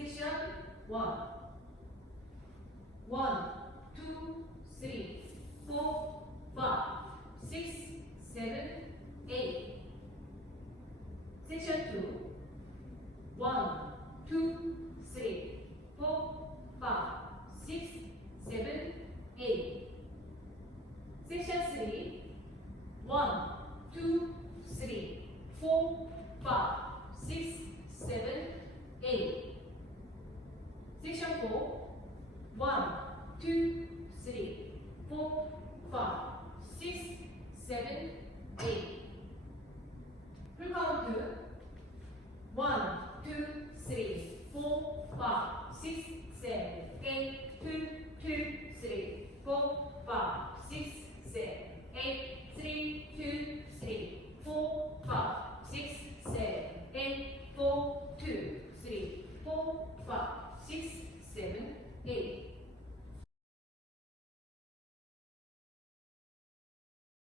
Section 1. 1, 2, 3, 4, 5, 6, 7, 8. Section 2. 1, 2, 3, 4, 5, 6, 7, 8. Section 3. 1, 2, 3, 4, 5, 6, 7, 8. Section 4. 1, 2, 3, 4, 5, 6, 7, 8. Full count. 1, 2, 3, 4, 5, 6, 7, 8. 2, 2, 3, 4, 5, 6, 7, 8. 3, 2, 3, 4, 5, 6, 7, 8. 4, 2, 3, 4, 5, 6,